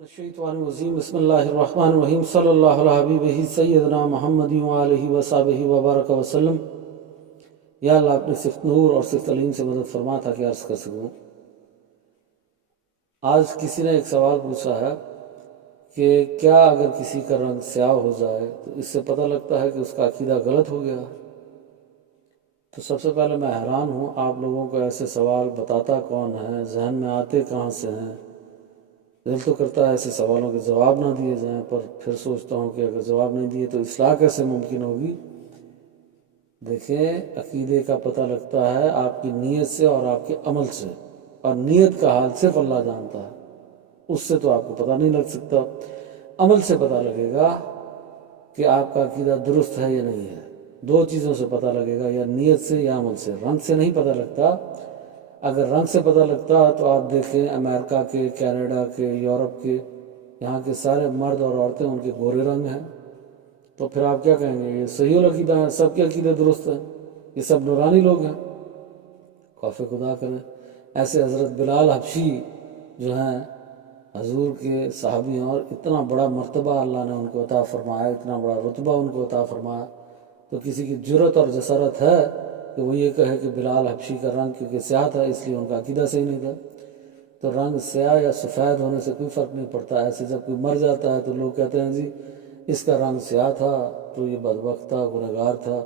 الشیطان الرجیم بسم اللہ الرحمن الرحیم صلی اللہ علیہ حبیبہ سیدنا محمد وآلہ وصحبہ وبارک وسلم۔ یا اللہ اپنے صفت نور اور صفت علیم سے مدد فرما تھا کہ عرض کر سکوں۔ آج کسی نے ایک سوال پوچھا ہے کہ کیا اگر کسی کا رنگ سیاہ ہو جائے تو اس سے پتہ لگتا ہے کہ اس کا عقیدہ غلط ہو گیا؟ تو سب سے پہلے میں حیران ہوں، آپ لوگوں کو ایسے سوال بتاتا کون ہے، ذہن میں آتے کہاں سے ہیں؟ دل تو کرتا ہے ایسے سوالوں کے جواب نہ دیے جائیں، پر پھر سوچتا ہوں کہ اگر جواب نہیں دیے تو اصلاح کیسے ممکن ہوگی؟ دیکھیں، عقیدے کا پتہ لگتا ہے آپ کی نیت سے اور آپ کے عمل سے، اور نیت کا حال صرف اللہ جانتا ہے، اس سے تو آپ کو پتہ نہیں لگ سکتا۔ عمل سے پتہ لگے گا کہ آپ کا عقیدہ درست ہے یا نہیں ہے، دو چیزوں سے پتہ لگے گا، یا نیت سے یا عمل سے۔ رنگ سے نہیں پتہ لگتا۔ اگر رنگ سے پتہ لگتا تو آپ دیکھیں امریکہ کے، کینیڈا کے، یورپ کے، یہاں کے سارے مرد اور عورتیں ان کے گورے رنگ ہیں، تو پھر آپ کیا کہیں گے؟ یہ صحیح العقیدہ ہے، سب کے عقیدے درست ہیں، یہ سب نورانی لوگ ہیں۔ خوف خدا کریں۔ ایسے حضرت بلال حبشی جو ہیں حضور کے صحابی ہیں، اور اتنا بڑا مرتبہ اللہ نے ان کو عطا فرمایا، اتنا بڑا رتبہ ان کو عطا فرمایا، تو کسی کی جرت اور جسارت ہے کہ وہ یہ کہے کہ بلال حبشی کا رنگ کیونکہ سیاہ تھا اس لیے ان کا عقیدہ صحیح نہیں تھا؟ تو رنگ سیاہ یا سفید ہونے سے کوئی فرق نہیں پڑتا۔ ایسے جب کوئی مر جاتا ہے تو لوگ کہتے ہیں جی اس کا رنگ سیاہ تھا تو یہ بدبخت تھا، گنہگار تھا،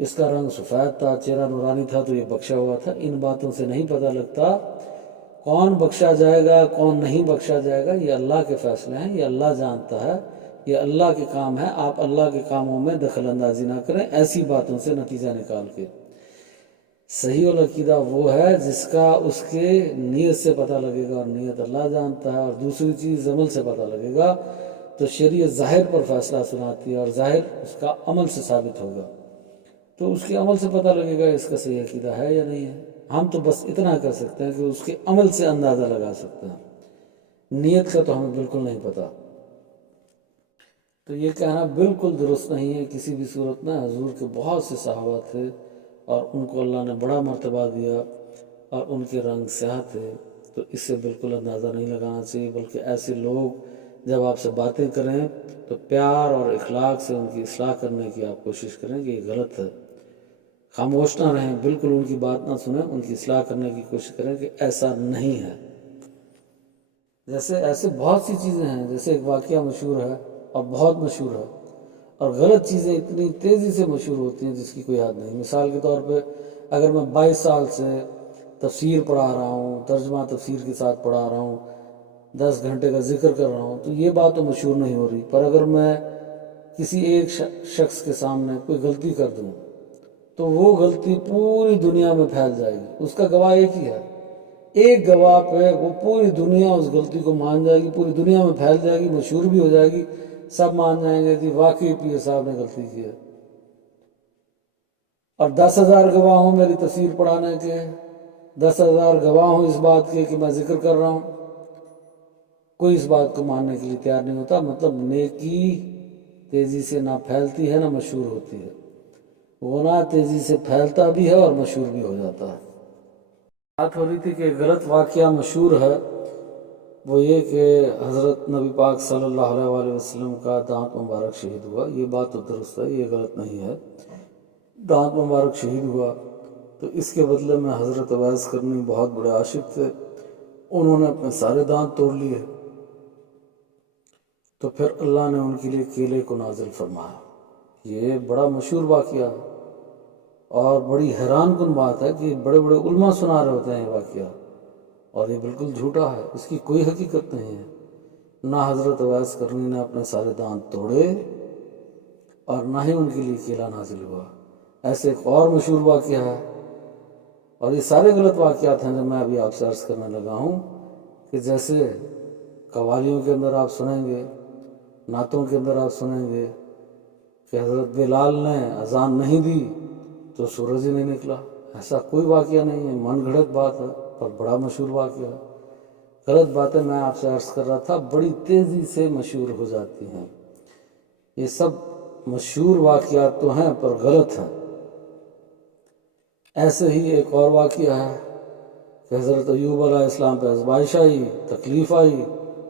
اس کا رنگ سفید تھا، چہرہ نورانی تھا تو یہ بخشا ہوا تھا۔ ان باتوں سے نہیں پتہ لگتا کون بخشا جائے گا کون نہیں بخشا جائے گا، یہ اللہ کے فیصلے ہیں، یہ اللہ جانتا ہے، یہ اللہ کے کام ہے۔ آپ اللہ کے کاموں میں دخل اندازی نہ کریں ایسی باتوں سے نتیجہ نکال کے۔ صحیح العقیدہ وہ ہے جس کا اس کے نیت سے پتہ لگے گا، اور نیت اللہ جانتا ہے۔ اور دوسری چیز عمل سے پتہ لگے گا تو شریعت ظاہر پر فیصلہ سناتی ہے، اور ظاہر اس کا عمل سے ثابت ہوگا، تو اس کے عمل سے پتہ لگے گا اس کا صحیح عقیدہ ہے یا نہیں ہے۔ ہم تو بس اتنا کر سکتے ہیں کہ اس کے عمل سے اندازہ لگا سکتے ہیں، نیت کا تو ہمیں بالکل نہیں پتہ۔ تو یہ کہنا بالکل درست نہیں ہے کسی بھی صورت میں۔ حضور کے بہت سے صحابہ تھے اور ان کو اللہ نے بڑا مرتبہ دیا، اور ان کے رنگ سیاہ تھے، تو اس سے بالکل اندازہ نہیں لگانا چاہیے۔ بلکہ ایسے لوگ جب آپ سے باتیں کریں تو پیار اور اخلاق سے ان کی اصلاح کرنے کی آپ کوشش کریں کہ یہ غلط ہے، خاموش نہ رہیں، بالکل ان کی بات نہ سنیں، ان کی اصلاح کرنے کی کوشش کریں کہ ایسا نہیں ہے۔ ایسے بہت سی چیزیں ہیں، جیسے ایک واقعہ مشہور ہے اور بہت مشہور ہے، اور غلط چیزیں اتنی تیزی سے مشہور ہوتی ہیں جس کی کوئی حد نہیں۔ مثال کے طور پہ اگر میں 22 سال سے تفسیر پڑھا رہا ہوں، ترجمہ تفسیر کے ساتھ پڑھا رہا ہوں، 10 گھنٹے کا ذکر کر رہا ہوں، تو یہ بات تو مشہور نہیں ہو رہی۔ پر اگر میں کسی ایک شخص کے سامنے کوئی غلطی کر دوں تو وہ غلطی پوری دنیا میں پھیل جائے گی، اس کا گواہ ایک ہی ہے، ایک گواہ پہ وہ پوری دنیا اس غلطی کو مان جائے گی، پوری دنیا میں پھیل جائے گی، مشہور بھی ہو جائے گی، سب مان جائیں گے کہ واقعی پیر صاحب نے غلطی کی ہے۔ اور 10,000 گواہ ہوں میری تفسیر پڑھانے کے، 10,000 گواہ ہوں اس بات کے کہ میں ذکر کر رہا ہوں، کوئی اس بات کو ماننے کے لیے تیار نہیں ہوتا۔ مطلب نیکی تیزی سے نہ پھیلتی ہے نہ مشہور ہوتی ہے، گناہ تیزی سے پھیلتا بھی ہے اور مشہور بھی ہو جاتا ہے۔ بات ہو رہی تھی کہ غلط واقعہ مشہور ہے، وہ یہ کہ حضرت نبی پاک صلی اللہ علیہ وآلہ وسلم کا دانت مبارک شہید ہوا۔ یہ بات تو درست ہے، یہ غلط نہیں ہے، دانت مبارک شہید ہوا تو اس کے بدلے میں حضرت اویس کرنی بہت بڑے عاشق تھے، انہوں نے اپنے سارے دانت توڑ لیے، تو پھر اللہ نے ان کے لیے کیلے کو نازل فرمایا۔ یہ بڑا مشہور واقعہ ہے، اور بڑی حیران کن بات ہے کہ بڑے بڑے علماء سنا رہے ہوتے ہیں یہ واقعہ، اور یہ بالکل جھوٹا ہے، اس کی کوئی حقیقت نہیں ہے۔ نہ حضرت اویس کرنی نے اپنے سارے دانت توڑے اور نہ ہی ان کے لیے کیلا نازل ہوا۔ ایسے ایک اور مشہور واقعہ ہے، اور یہ سارے غلط واقعات ہیں جو میں ابھی آپ سے عرض کرنے لگا ہوں، کہ جیسے قوالیوں کے اندر آپ سنیں گے، نعتوں کے اندر آپ سنیں گے کہ حضرت بلال نے اذان نہیں دی تو سورج ہی نہیں نکلا۔ ایسا کوئی واقعہ نہیں ہے، من گھڑت بات ہے، پر بڑا مشہور واقعہ ہے۔ غلط باتیں میں آپ سے عرض کر رہا تھا بڑی تیزی سے مشہور ہو جاتی ہیں۔ یہ سب مشہور واقعات تو ہیں پر غلط ہیں۔ ایسے ہی ایک اور واقعہ ہے کہ حضرت ایوب علیہ السلام پہ آزمائش آئی، تکلیف آئی،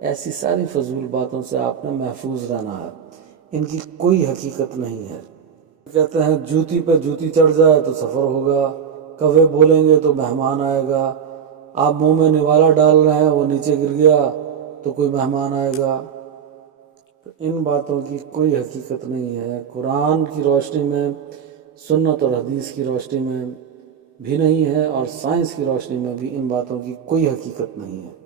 ایسی ساری فضول باتوں سے آپ نے محفوظ رہنا ہے، ان کی کوئی حقیقت نہیں ہے۔ کہتے ہیں جوتی پہ جوتی چڑھ جائے تو سفر ہوگا، کوے بولیں گے تو مہمان آئے گا، آپ منہ میں نوالا ڈال رہے ہیں وہ نیچے گر گیا تو کوئی مہمان آئے گا۔ تو ان باتوں کی کوئی حقیقت نہیں ہے، قرآن کی روشنی میں، سنت اور حدیث کی روشنی میں بھی نہیں ہے، اور سائنس کی روشنی میں بھی ان باتوں کی کوئی حقیقت نہیں ہے۔